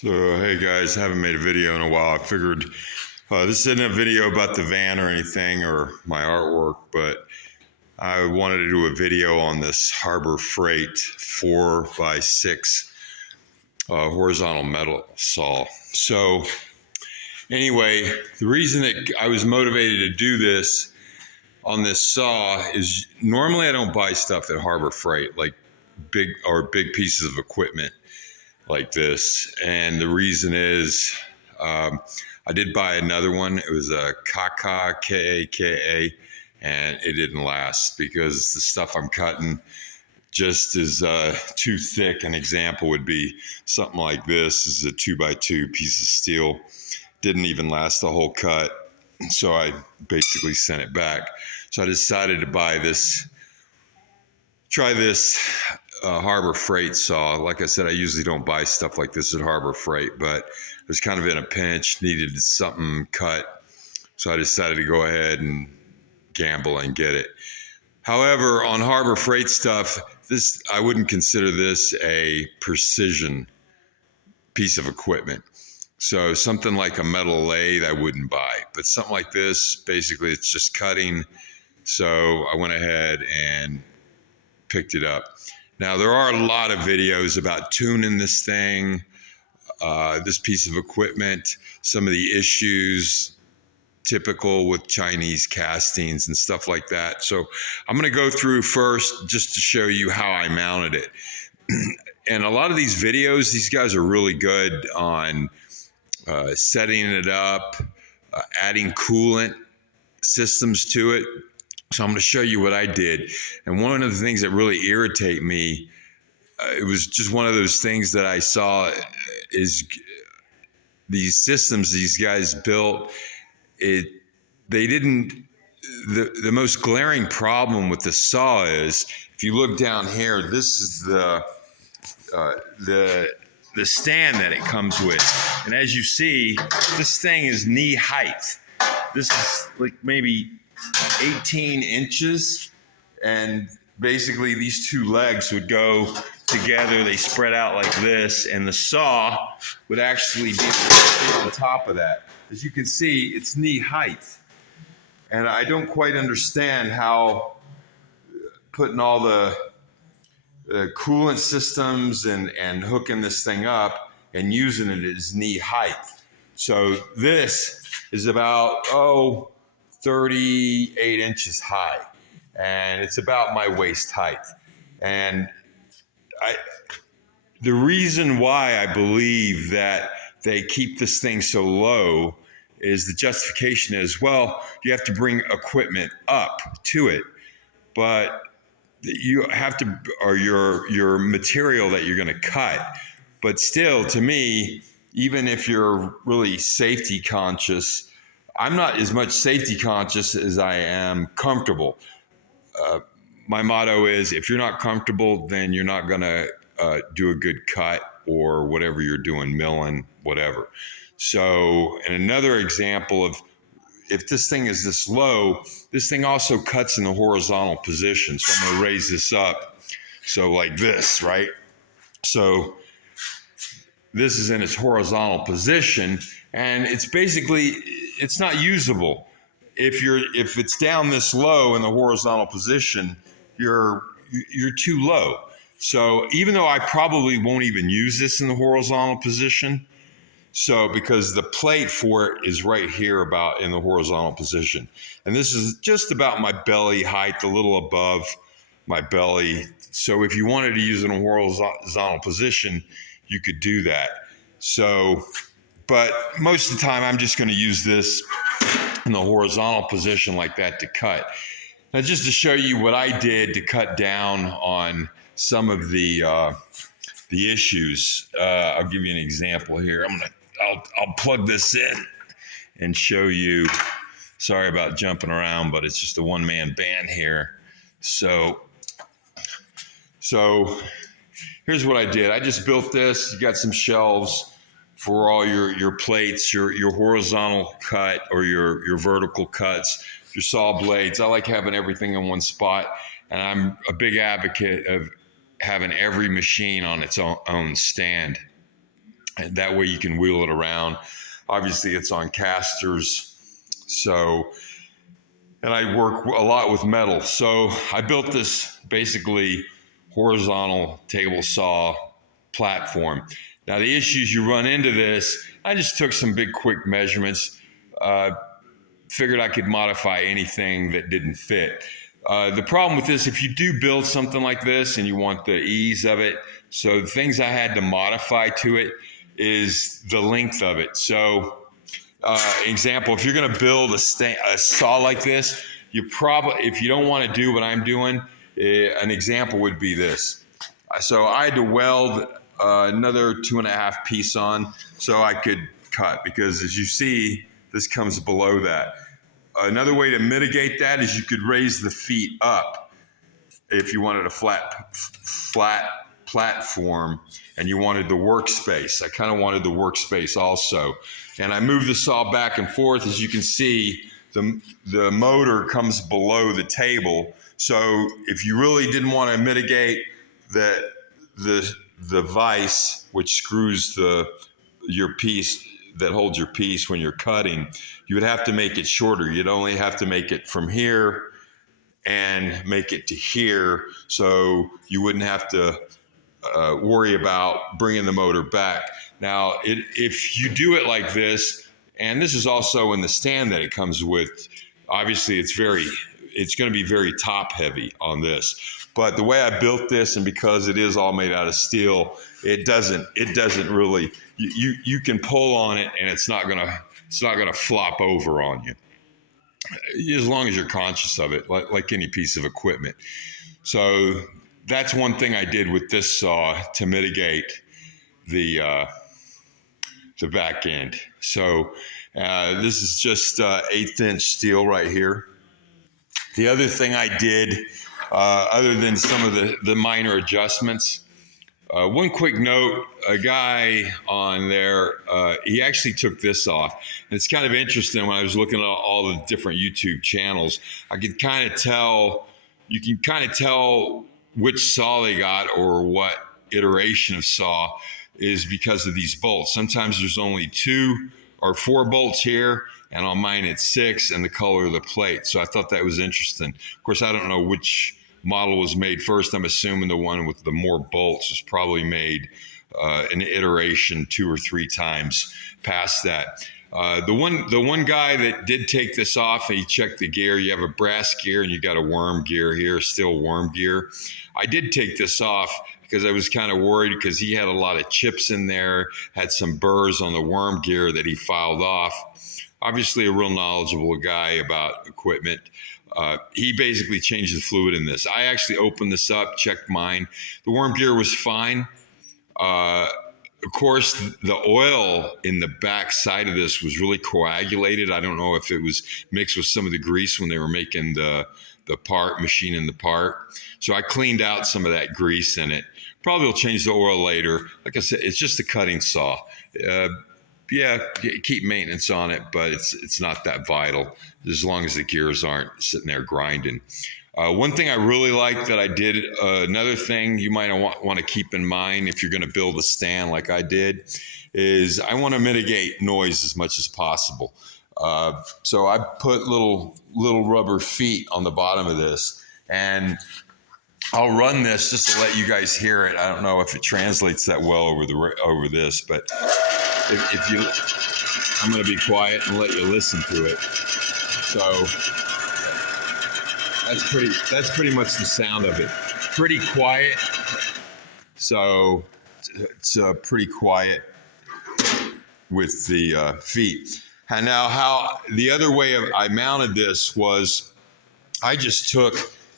So, hey guys, haven't made a video in a while. I figured this isn't a video about the van or anything or my artwork, but I wanted to do a video on this Harbor Freight 4x6 horizontal metal saw. So, anyway, the reason that I was motivated to do this on this saw is normally I don't buy stuff at Harbor Freight, like big pieces of equipment like this. And the reason is I did buy another one. It was a Kaka, Kaka, and it didn't last because the stuff I'm cutting just is too thick. An example would be something like this. This is a 2x2 piece of steel. Didn't even last the whole cut. So I basically sent it back. So I decided to try this Harbor Freight saw. Like I said, I usually don't buy stuff like this at Harbor Freight, but I was kind of in a pinch, needed something cut. So I decided to go ahead and gamble and get it. However, on Harbor Freight stuff, I wouldn't consider this a precision piece of equipment. So something like a metal lathe I wouldn't buy, but something like this, basically it's just cutting. So I went ahead and picked it up. Now there are a lot of videos about tuning this thing, this piece of equipment, some of the issues typical with Chinese castings and stuff like that. So I'm going to go through first just to show you how I mounted it. And a lot of these videos, these guys are really good on setting it up, adding coolant systems to it. So I'm going to show you what I did. And one of the things that really irritate me, it was just one of those things that I saw is these systems these guys built, they didn't, the most glaring problem with the saw is, if you look down here, this is the stand that it comes with. And as you see, this thing is knee height. This is like maybe 18 inches, and basically these two legs would go together. They spread out like this, and the saw would actually be on top of that. As you can see, it's knee height, and I don't quite understand how putting all the coolant systems and hooking this thing up and using it as knee height. So this is about 38 inches high, and it's about my waist height. And the reason why I believe that they keep this thing so low is the justification is, well, you have to bring equipment up to it, but you have to, or your material that you're going to cut. But still, to me, even if you're really safety conscious, I'm not as much safety conscious as I am comfortable. My motto is, if you're not comfortable, then you're not going to do a good cut or whatever you're doing, milling, whatever. So, and another example of, if this thing is this low, this thing also cuts in the horizontal position. So I'm going to raise this up. So like this, right? So this is in its horizontal position, and it's basically, it's not usable. If it's down this low in the horizontal position, you're too low. So even though I probably won't even use this in the horizontal position, so because the plate for it is right here about in the horizontal position. And this is just about my belly height, a little above my belly. So if you wanted to use it in a horizontal position, you could do that. So, but most of the time I'm just going to use this in the horizontal position like that to cut. Now, just to show you what I did to cut down on some of the issues, I'll give you an example here. I'll plug this in and show you. Sorry about jumping around, but it's just a one-man band here. So here's what I did. I just built this. You got some shelves for all your plates, your horizontal cut or your vertical cuts, your saw blades. I like having everything in one spot, and I'm a big advocate of having every machine on its own stand. and that way you can wheel it around. Obviously, it's on casters, so, and I work a lot with metal. So I built this basically horizontal table saw platform. Now the issues you run into this, I just took some big quick measurements, figured I could modify anything that didn't fit. The problem with this, if you do build something like this and you want the ease of it, so the things I had to modify to it is the length of it. So example, if you're going to build a saw like this, you probably, if you don't want to do what I'm doing, an example would be this. So I had to weld another 2.5 piece on so I could cut, because as you see, this comes below that. Another way to mitigate that is you could raise the feet up if you wanted a flat platform and you wanted the workspace. I kind of wanted the workspace also. And I moved the saw back and forth. As you can see, the motor comes below the table. So if you really didn't want to mitigate the vise, which screws your piece, that holds your piece when you're cutting, you would have to make it shorter. You'd only have to make it from here and make it to here, so you wouldn't have to worry about bringing the motor back. Now, if you do it like this, and this is also in the stand that it comes with, obviously it's going to be very top heavy on this. But the way I built this, and because it is all made out of steel, it doesn't really, you can pull on it and it's not gonna flop over on you, as long as you're conscious of it, like any piece of equipment. So that's one thing I did with this saw to mitigate the back end. So this is just 1/8 inch steel right here. The other thing I did, other than some of the minor adjustments, one quick note, a guy on there, he actually took this off. And it's kind of interesting, when I was looking at all the different YouTube channels, I could kind of tell, you can kind of tell which saw they got or what iteration of saw is because of these bolts. Sometimes there's only 2 or 4 bolts here, and on mine it's 6, and the color of the plate. So I thought that was interesting. Of course, I don't know which model was made first. I'm assuming the one with the more bolts was probably made an iteration 2 or 3 times past that. The one guy that did take this off, and he checked the gear. You have a brass gear and you got a worm gear here, still worm gear. I did take this off because I was kind of worried, because he had a lot of chips in there, had some burrs on the worm gear that he filed off. Obviously a real knowledgeable guy about equipment. He basically changed the fluid in this. I actually opened this up, checked mine. The worm gear was fine. Of course, the oil in the back side of this was really coagulated. I don't know if it was mixed with some of the grease when they were making the part, machining the part. So I cleaned out some of that grease in it. Probably will change the oil later. Like I said, it's just a cutting saw. Yeah, keep maintenance on it, but it's not that vital as long as the gears aren't sitting there grinding. One thing I really like that I did, another thing you might want to keep in mind if you're going to build a stand like I did, is I want to mitigate noise as much as possible. So I put little rubber feet on the bottom of this, and I'll run this just to let you guys hear it. I don't know if it translates that well over this, but if you, I'm going to be quiet and let you listen to it. So that's pretty much the sound of it. Pretty quiet. So it's pretty quiet with the feet. And now how the other way I mounted this was, I just took,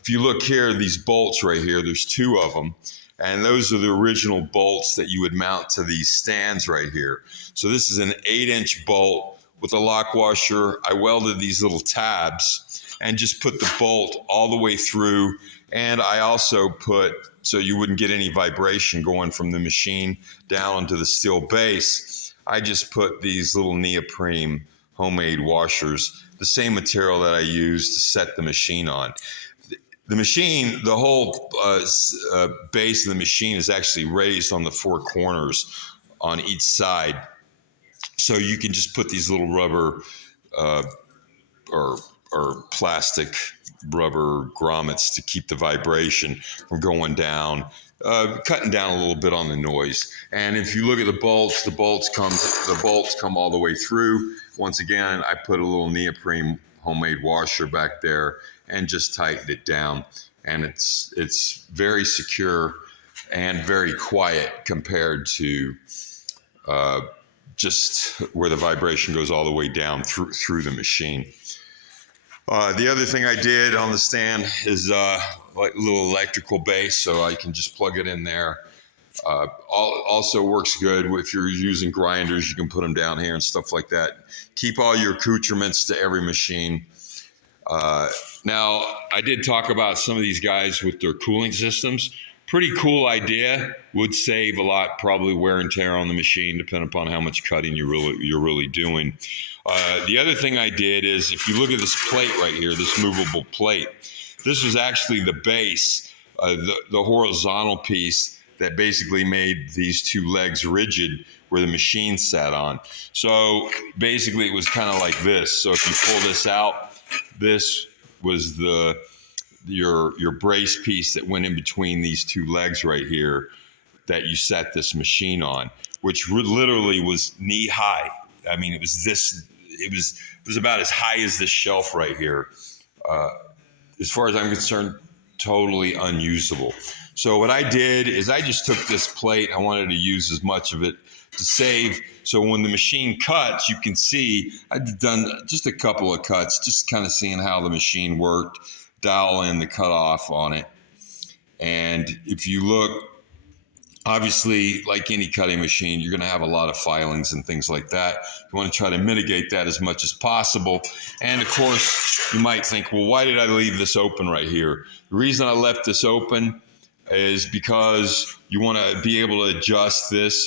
if you look here, these bolts right here, there's 2 of them. And those are the original bolts that you would mount to these stands right here. So this is an 8-inch bolt with a lock washer. I welded these little tabs and just put the bolt all the way through. And I also put, so you wouldn't get any vibration going from the machine down into the steel base, I just put these little neoprene homemade washers, the same material that I used to set the machine on. The machine, the whole base of the machine is actually raised on the 4 corners on each side. So you can just put these little rubber or plastic rubber grommets to keep the vibration from going down, cutting down a little bit on the noise. And if you look at the bolts come all the way through. Once again, I put a little neoprene homemade washer back there and just tightened it down. And it's very secure and very quiet compared to just where the vibration goes all the way down through the machine. The other thing I did on the stand is like a little electrical base, so I can just plug it in there. Also works good if you're using grinders. You can put them down here and stuff like that. Keep all your accoutrements to every machine. Now, I did talk about some of these guys with their cooling systems. Pretty cool idea. Would save a lot, probably wear and tear on the machine, depending upon how much cutting you're really doing. The other thing I did is, if you look at this plate right here, this movable plate, this was actually the base, the horizontal piece that basically made these two legs rigid where the machine sat on. So basically it was kind of like this. So if you pull this out, this was your brace piece that went in between these two legs right here that you set this machine on, which literally was knee high. I mean, it was about as high as this shelf right here. As far as I'm concerned, totally unusable. So what I did is I just took this plate. I wanted to use as much of it to save. So when the machine cuts, you can see I've done just a couple of cuts, just kind of seeing how the machine worked, dial in the cutoff on it. And if you look, obviously, like any cutting machine, you're going to have a lot of filings and things like that. You want to try to mitigate that as much as possible. And of course, you might think, well, why did I leave this open right here? The reason I left this open is because you want to be able to adjust this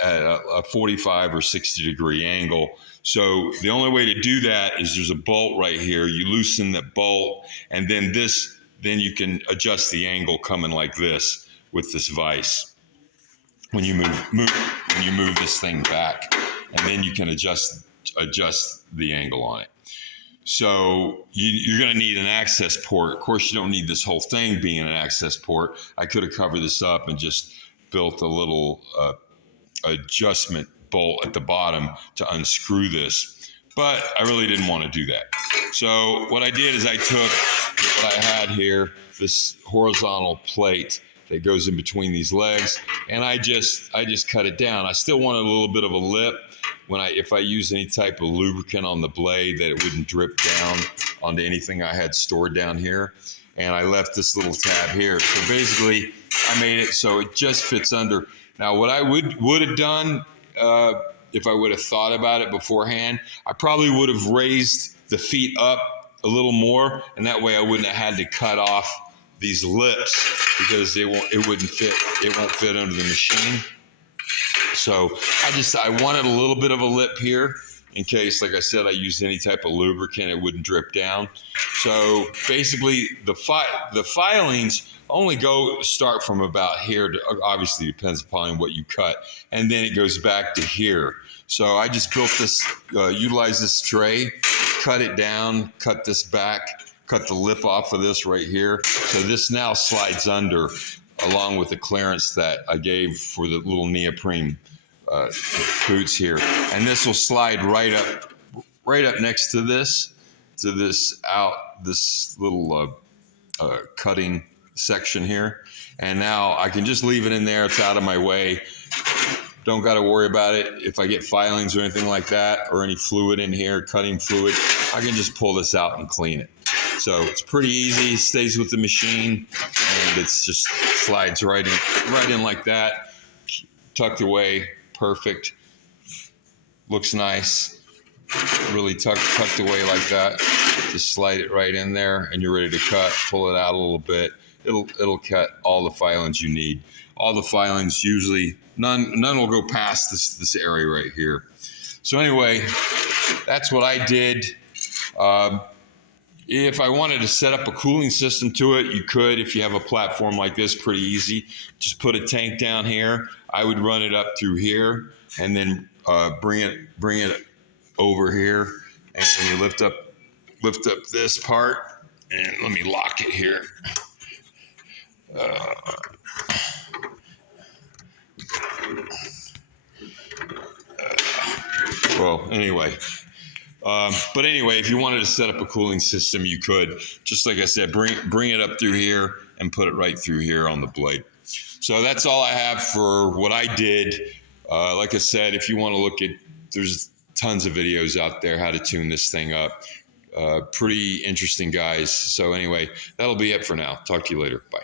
at a 45 or 60 degree angle. So the only way to do that is there's a bolt right here. You loosen the bolt, and then you can adjust the angle coming like this with this vise. When you move this thing back, and then you can adjust the angle on it. So you're going to need an access port. Of course, you don't need this whole thing being an access port. I could have covered this up and just built a little adjustment bolt at the bottom to unscrew this, but I really didn't want to do that. So what I did is I took what I had here, this horizontal plate that goes in between these legs, and I just cut it down. I still wanted a little bit of a lip if I use any type of lubricant on the blade, that it wouldn't drip down onto anything I had stored down here. And I left this little tab here. So basically, I made it so it just fits under. Now, what I would have done if I would have thought about it beforehand, I probably would have raised the feet up a little more, and that way I wouldn't have had to cut off these lips, because it won't fit under the machine. So I wanted a little bit of a lip here in case, like I said, I used any type of lubricant, it wouldn't drip down. So basically the filings only start from about here to, obviously depends upon what you cut, and then it goes back to here. So I just built this, utilized this tray, cut it down, cut this back, cut the lip off of this right here. So this now slides under, along with the clearance that I gave for the little neoprene boots here. And this will slide right up next to this little cutting section here. And now I can just leave it in there. It's out of my way. Don't got to worry about it. If I get filings or anything like that, or any fluid in here, cutting fluid, I can just pull this out and clean it. So it's pretty easy, stays with the machine, and it's just slides right in like that, tucked away, perfect, looks nice, really tucked away like that. Just slide it right in there, and you're ready to cut. Pull it out a little bit. It'll cut all the filings you need. All the filings, usually none will go past this area right here. So anyway, that's what I did. If I wanted to set up a cooling system to it, you could. If you have a platform like this, pretty easy. Just put a tank down here. I would run it up through here, and then bring it over here. And when you lift up this part, and let me lock it here. Well, anyway. But anyway, if you wanted to set up a cooling system, you could. Just like I said, bring it up through here and put it right through here on the blade. So that's all I have for what I did. Like I said, if you want to look at, there's tons of videos out there how to tune this thing up. Pretty interesting, guys. So anyway, that'll be it for now. Talk to you later. Bye.